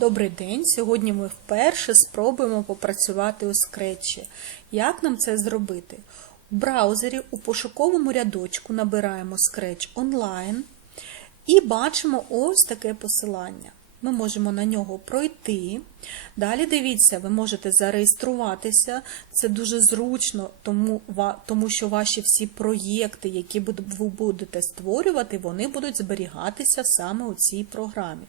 Добрий день! Сьогодні ми вперше спробуємо попрацювати у скретчі. Як нам це зробити? У браузері у пошуковому рядочку набираємо Scratch онлайн і бачимо ось таке посилання. Ми можемо на нього пройти. Далі дивіться, ви можете зареєструватися. Це дуже зручно, тому, тому що ваші всі проєкти, які ви будете створювати, вони будуть зберігатися саме у цій програмі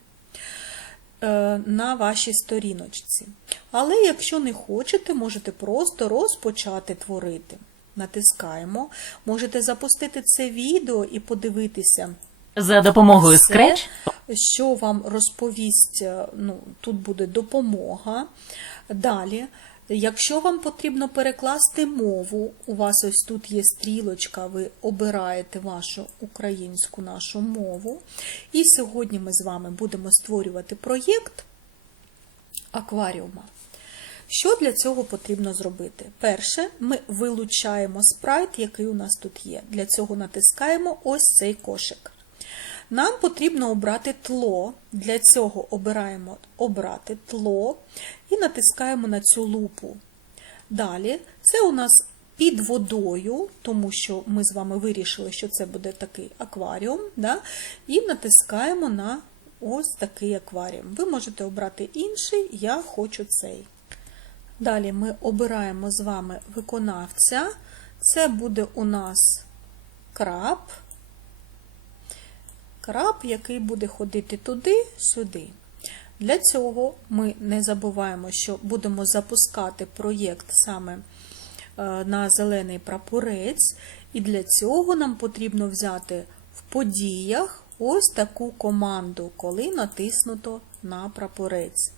на вашій сторіночці. Але якщо не хочете, можете просто розпочати творити. Натискаємо, можете запустити це відео і подивитися, За допомогою Все, Scratch що вам розповість, е, ну, тут буде допомога. Далі, якщо вам потрібно перекласти мову, у вас ось тут є стрілочка, ви обираєте вашу українську нашу мову. І сьогодні ми з вами будемо створювати проєкт акваріума. Що для цього потрібно зробити? Перше, ми вилучаємо спрайт, який у нас тут є. Для цього натискаємо ось цей кошик. Нам потрібно обрати тло. Для цього обираємо обрати тло і натискаємо на цю лупу. Далі, це у нас під водою, тому що ми з вами вирішили, що це буде такий акваріум. Да? І натискаємо на ось такий акваріум. Ви можете обрати інший, я хочу цей. Далі ми обираємо з вами виконавця. Це буде у нас краб. Краб, який буде ходити туди-сюди. Для цього ми не забуваємо, що будемо запускати проєкт саме е, на зелений прапорець, і для цього нам потрібно взяти в подіях ось таку команду, коли натиснуто на прапорець.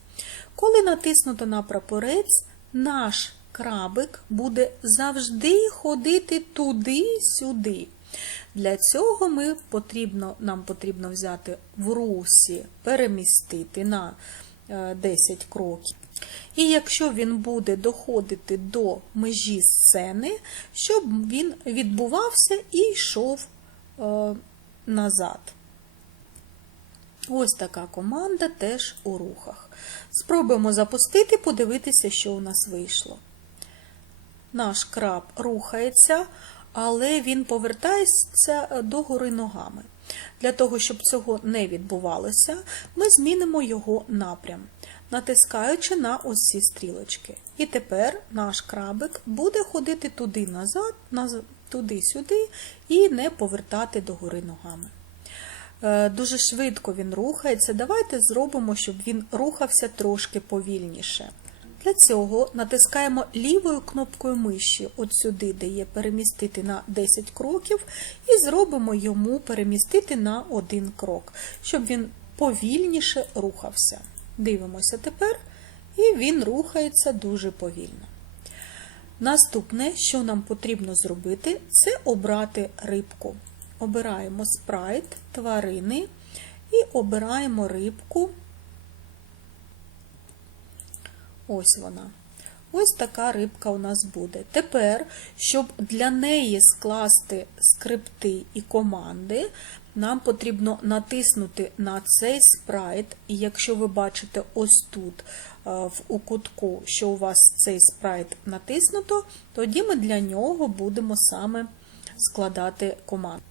Коли натиснуто на прапорець, наш крабик буде завжди ходити туди-сюди. Для цього ми потрібно, нам потрібно взяти в русі, перемістити на е, 10 кроків. І якщо він буде доходити до межі сцени, щоб він відбувався і йшов е, назад. Ось така команда теж у рухах. Спробуємо запустити, подивитися, що у нас вийшло. Наш краб рухається, але він повертається догори ногами. Для того, щоб цього не відбувалося, ми змінимо його напрям, натискаючи на ось ці стрілочки. І тепер наш крабик буде ходити туди назад, туди-сюди і не повертати догори ногами. Е, Дуже швидко він рухається. Давайте зробимо, щоб він рухався трошки повільніше. Для цього натискаємо лівою кнопкою миші, от сюди, де є перемістити на 10 кроків, і зробимо йому перемістити на один крок, щоб він повільніше рухався. Дивимося тепер, і він рухається дуже повільно. Наступне, що нам потрібно зробити, це обрати рибку. Обираємо спрайт, тварини і обираємо рибку. Ось вона. Ось така рибка у нас буде. Тепер, щоб для неї скласти скрипти і команди, нам потрібно натиснути на цей спрайт. І якщо ви бачите ось тут е, в- у кутку, що у вас цей спрайт натиснуто, тоді ми для нього будемо саме складати команду.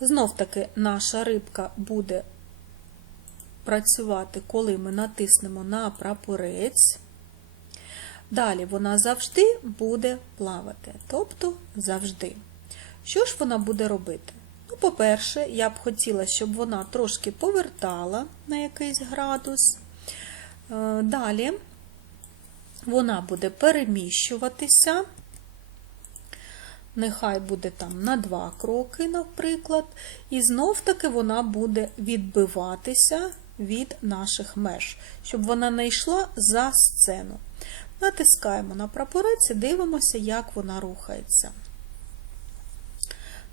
Знов таки наша рибка буде працювати, коли ми натиснемо на прапорець. Далі вона завжди буде плавати, тобто завжди. Що ж вона буде робити? Ну, по-перше, я б хотіла, щоб вона трошки повертала на якийсь градус. Е, Далі вона буде переміщуватися. Нехай буде там на два кроки, наприклад, і знов-таки вона буде відбиватися від наших меж, щоб вона не йшла за сцену. Натискаємо на прапорець і дивимося, як вона рухається.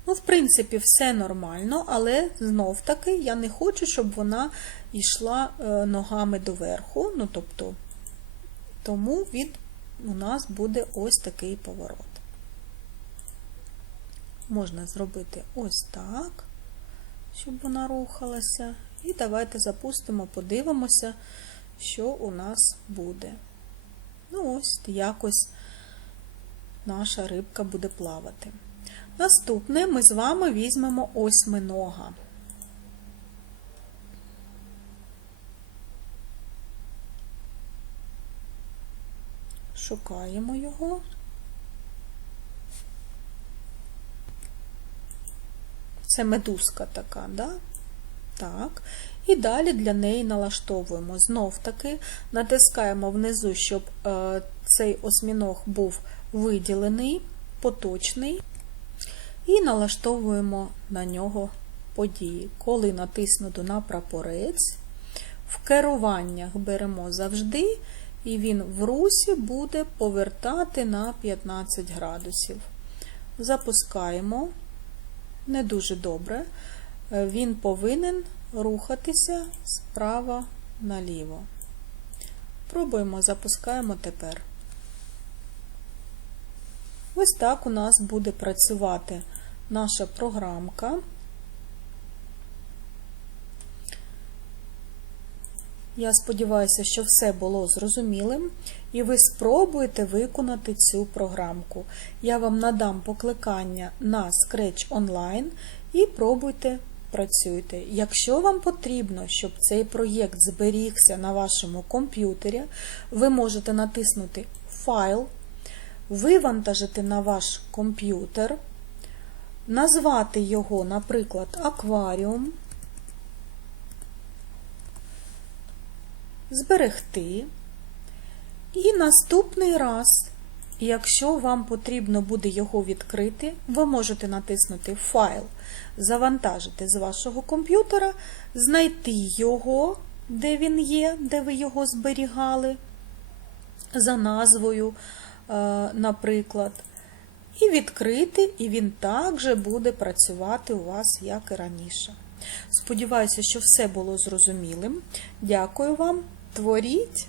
Ну, в принципі, все нормально, але знов-таки я не хочу, щоб вона йшла е, ногами доверху. Ну, тобто, тому від у нас буде ось такий поворот. Можна зробити ось так, щоб вона рухалася І давайте запустимо, подивимося, що у нас буде. Ну, ось якось наша рибка буде плавати. Наступне ми з вами візьмемо осьминога. Шукаємо його. Це медузка така, да? Так. І далі для неї налаштовуємо. Знов таки натискаємо внизу, щоб е, цей осьміног був виділений, поточний, і налаштовуємо на нього події. Коли натиснуто на прапорець, в керуваннях беремо завжди, і він в русі буде повертати на 15 градусів. Запускаємо не дуже добре. Е, Він повинен рухатися справа наліво. Пробуємо, запускаємо тепер. Ось так у нас буде працювати наша програмка. Я сподіваюся, що все було зрозумілим, і ви спробуєте виконати цю програмку. Я вам надам покликання на Scratch Online і пробуйте працюйте. Якщо вам потрібно, щоб цей проєкт зберігся на вашому комп'ютері, ви можете натиснути Файл, вивантажити на ваш комп'ютер, назвати його, наприклад, акваріум. зберегти. І наступний раз, якщо вам потрібно буде його відкрити, ви можете натиснути Файл, завантажити з вашого комп'ютера, знайти його, де він є, де ви його зберігали, за назвою, е, наприклад, і відкрити, і він також буде працювати у вас, як і раніше. Сподіваюся, що все було зрозумілим. Дякую вам. Творіть